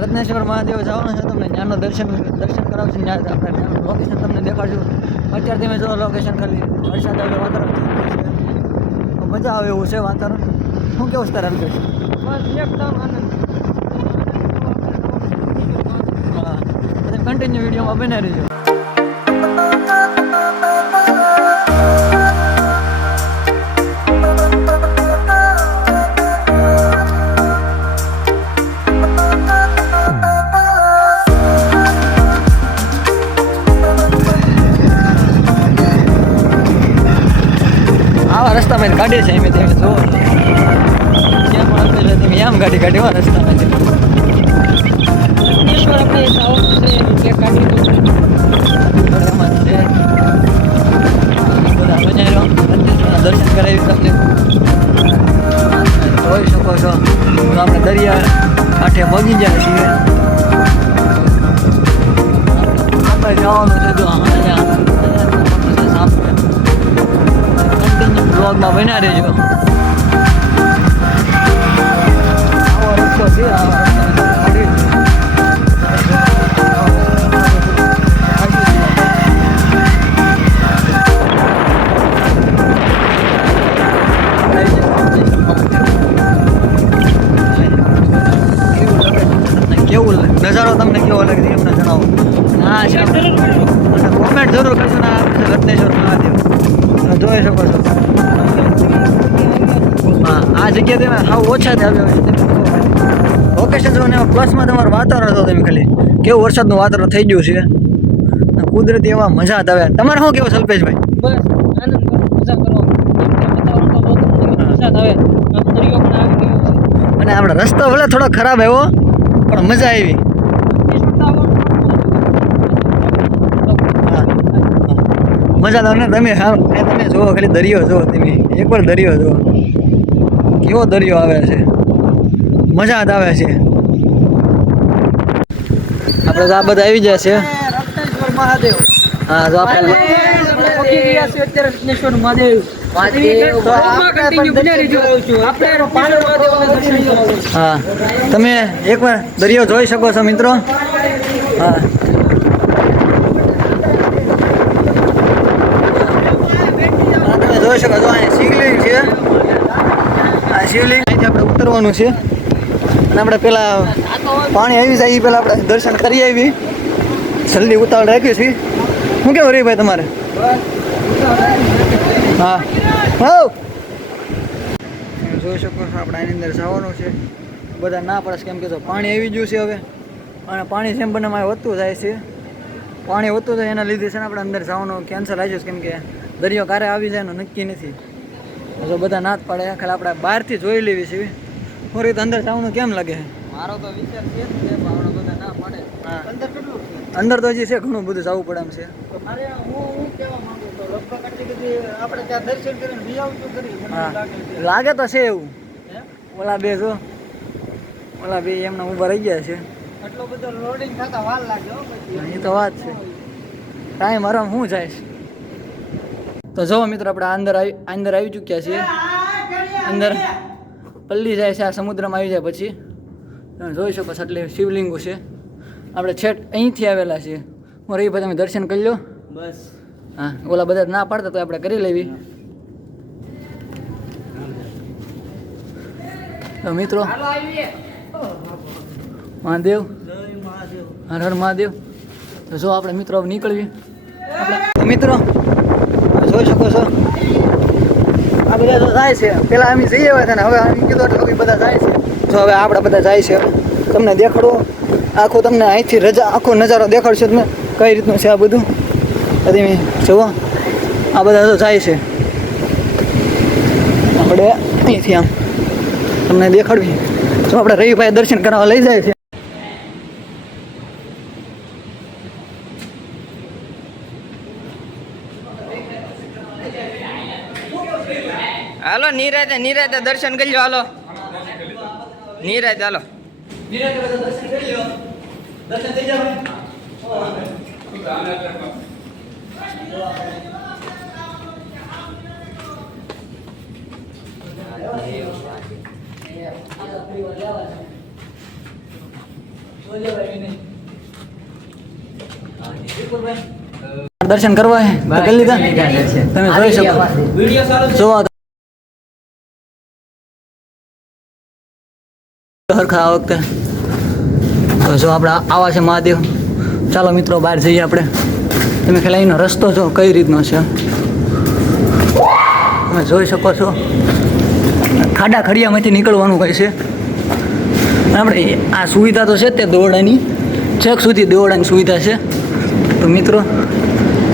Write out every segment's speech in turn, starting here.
રત્નેશ્વર મહાદેવ જવાનું છે તમને જ્ઞાનનું દર્શન દર્શન કરાવશું ત્યાં આપણે ત્યાંનું લોકેશન તમને દેખાડશું. અત્યારે તમે જો લોકેશન ખાલી વરસાદ આવે વાતાવરણ છે. મજા આવે એવું છે વાતાવરણ. શું કેવું છે તારા અલ્પેશ એકદમ આનંદ. કન્ટિન્યુ વિડીયોમાં બનાવી રહેજો. રસ્તામાં કાઢે છે એમ તમે જો ત્યાં પણ હશે તમે આમ ગાડી કાઢે એવા રસ્તામાં છે આપણે સાઉથ છે એટલે કાઢી તો બરાબર છે. બધા મજા દર્શન કરાવી તમને. જોઈ શકો છો. આપણે દરિયા કાંઠે પગી જાય. બ્લોગમાં બન્યા રહેજો. કેવું લાગે? નજારો તમને કેવો લાગે એમને જણાવો. ના છે કોમેન્ટ જરૂર કરજો ને રત્નેશ્વર મહાદેવ. જોઈ શકો છો. હા આ જગ્યા તમે સાવ ઓછા જ આવ્યા હોય. લોકેશન જો ને પ્લસમાં તમારું વાતાવરણ હતો તમે ખાલી. કેવું વરસાદનું વાતાવરણ થઈ ગયું છે. અને કુદરતી એવા મજા જ આવે. તમારે શું કેવું સલ્પેશભાઈ બસ આનંદ મજા કરો. મજા આવે. દરિયો પણ આવી ગયો છે. અને આપણે રસ્તો ભલે થોડો ખરાબ આવ્યો પણ મજા આવી. મજા તો ને તમે હા એ તમે જુઓ ખાલી દરિયો જુઓ તમે. એકવાર દરિયો જુઓ. કેવો દરિયો આવે છે? મજા જ આવે છે. આપણે આ બધા આવી જાય છે. મહાદેવ. હા તો આપણે ગયા. હા. તમે એકવાર દરિયો જોઈ શકો છો મિત્રો. હા. હા, તમે જોઈ શકો છો અહીંયા શિવલિંગ. આપણે ઉતરવાનું છે. અને આપણે પેલા પાણી આવી જાય એ પહેલાં આપણે દર્શન કરી આવી. જલ્દી ઉતાવળ રાખ્યું છે. શું કેવું રે ભાઈ તમારે? હા. હા જોઈ શકો છો, આપણે આની અંદર જવાનું છે. બધા ના પડે કેમ કે પાણી આવી ગયું છે હવે. અને પાણી જેમ બને મારે વધતું જાય છે. પાણી વધતું જાય એના લીધે છે ને આપણે અંદર જવાનું કેન્સલ આવી જશે કેમ કે દરિયો ક્યારે આવી જાય એનું નક્કી નથી. જો બધા ના જ પડે ખાલી આપણે બહારથી જોઈ લેવી છે. ફરી તો અંદર જવાનું કેમ લાગે? મારો તો વિચાર છે ભાવના બધા ના પડે. અંદર કેટલું છે? અંદર તો હજી છે ઘણું બધું જવું પડે એમ છે. અરે હું હું કહેવા માંગુ તો લગભગ આટલી બધી આપણે ત્યાં દર્શન કરીને વી આવતું કરી હા. લાગે તો છે એવું. હે? ઓલા બે જો ઓલા બે એમને ઊભા રહી ગયા છે. એટલો બધો લોડિંગ થતા વાર લાગે હો પછી. એ તો વાત છે. ટાઈમ આરામ શું જાય છે? તો જો મિત્રો આપણે અંદર આવી અંદર આવી ચૂક્યા છીએ. અંદર પલ્લી જાય છે આ સમુદ્રમાં આવી જાય પછી. તમે જોઈ શકો છો એટલે શિવલિંગો છે. આપણે છેટ અહીંથી આવેલા છીએ. હું રહી ભાઈ તમે દર્શન કરી લો. બસ. હા ઓલા બધા ના પાડતા તો આપણે કરી લેવી. તો મિત્રો મહાદેવ. મહાદેવ. હર હર મહાદેવ. તો જો આપણે મિત્રો નીકળીએ આપણે મિત્રો જોઈ શકો છો. આ બધા તો જાય છે. પેલા અમે જઈએ હતા ને હવે અમે કીધું એટલે બધા જાય છે. જો હવે આપણે બધા જાય છે. તમને દેખાડો. આખો તમને અહીંથી રજા આખો નજારો દેખાડશે તમે કઈ રીતનું છે આ બધું? તમે જુઓ. આ બધા તો જાય છે. આપણે અહીંથી આમ તમને દેખાડવી. જો આપણે રવિભાઈ દર્શન કરવા લઈ જાય છે. હાલો નિરાતે નિરાતે દર્શન કરી લો હાલો. નિરાતે હાલો. દર્શન કરી લો દર્શન થઈ જાવ દર્શન કરવા હે તો કરી લીધા તમે જોઈ શકો. જોવા હરખા આ વખતે. જો આપણે આવા છે મહાદેવ. ચાલો મિત્રો, બહાર જઈએ આપણે. તમે ખેલા એનો રસ્તો જો કઈ રીતનો છે. તમે જોઈ શકો છો. ખાડા ખડિયામાંથી નીકળવાનું કહે છે. આપણે આ સુવિધા તો છે તે દોરડાની. છેક સુધી દોરડાની સુવિધા છે. તો મિત્રો,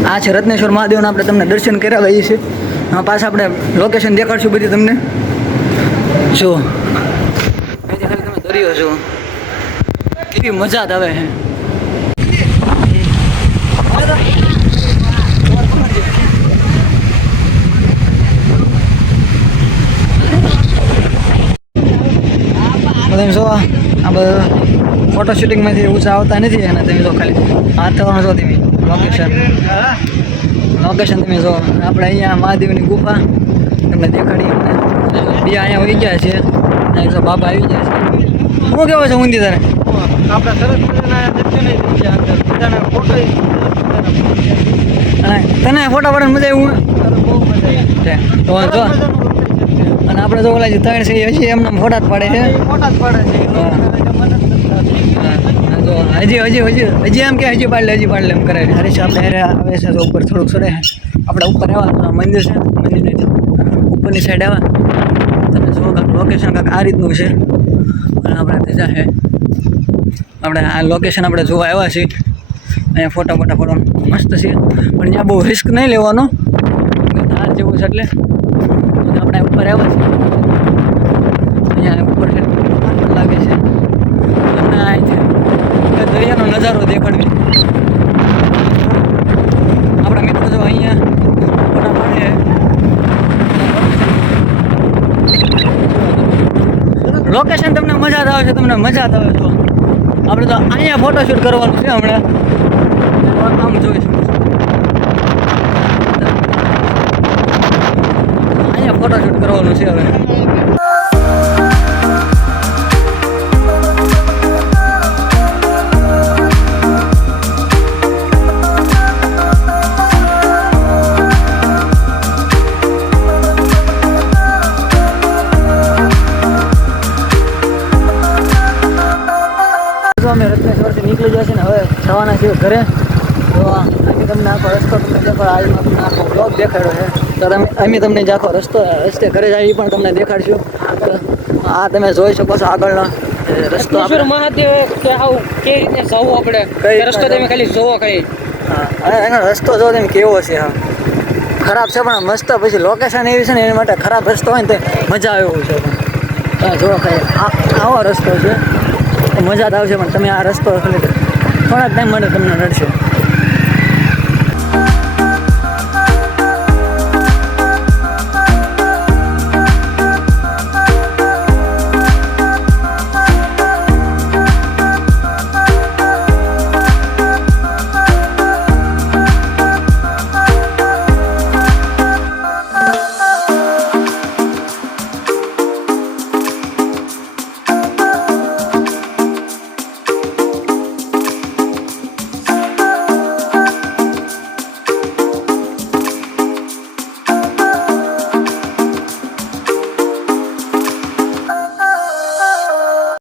આ છે રત્નેશ્વર મહાદેવના આપણે તમને દર્શન કરાવીએ છીએ પાછા આપણે લોકેશન દેખાડશું બધી તમને. જો અહીંથી ખાલી તમે દરિયો છો. કેવી મજા જ આવે છે તમે જો આ બધા ફોટો શૂટિંગમાંથી ઊંચા આવતા નથી અને તમે જો ખાલી હાથ થવાનું છો તમે. લોકેશન લોકેશન તમે જો, આપણે અહીંયા મહાદેવની ગુફા તમને દેખાડીએ બે અહીંયા આવી ગયા છે. અને જો બાબા આવી ગયા છે. શું કેવો છે ઊંધી તારે આપણા સરસ તને ફોટા પાડવાની મજા આવી આવી. છે. તો જો અને આપણે જો ઓલા જે ત્રણ છે હજી એમને ફોટા જ પાડે છે. ફોટા જ પાડે છે. હજી હજી હજી હજી એમ કે હજી પાડ લે હજી પાડ લે એમ કરે હરીશ આપણે આવે છે તો ઉપર થોડુંક ચડે આપણે ઉપર આવ્યા મંદિર છે મંદિર ઉપરની સાઈડ આવ્યા તમે જુઓ કાંક લોકેશન કાંક આ રીતનું છે. અને આપણે ત્યાં છે. આપણે આ લોકેશન આપણે જોવા આવ્યા છીએ. અહીંયા ફોટા ફોટા પડવાનું મસ્ત છે. પણ ત્યાં બહુ રિસ્ક નહીં લેવાનો. ધાર જેવું છે એટલે. આપણે ઉપર આવ્યા છીએ. અહીંયા ઉપર છે પણ લાગે છે તમને અહીંથી એક દરિયાનો નજારો દેખાડવી આપણા મિત્રો જો અહીંયા ફોટા પાડે લોકેશન તમને મજા જ આવે છે, તમને મજા આવે તો. આપણે તો અહીંયા ફોટોશૂટ કરવાનું છે હમણાં. આમ જોઈ શકો અહીંયા ફોટોશૂટ કરવાનું છે હવે. આખો રસ્તો તમને દેખાડ આખો બ્લોગ દેખાડ્યો છે. તો તમે અમે તમને જે આખો રસ્તો રસ્તે ઘરે જાય એ પણ તમને દેખાડશું. આ તમે જોઈ શકો છો આગળનો રસ્તો આપણે મહાદેવ કે આવું કેવી રીતે જવું આપણે? કઈ રસ્તો તમે ખાલી જોવો કઈ હા એનો રસ્તો જો તમે કેવો છે હા. ખરાબ છે પણ મસ્ત પછી લોકેશન એવી છે ને એના માટે ખરાબ રસ્તો હોય ને તો મજા આવે એવું છે. પણ હા, જો કઈ આવો રસ્તો છે. મજા જ આવશે પણ તમે આ રસ્તો ખાલી થોડા ટાઈમ માટે તમને નડશે.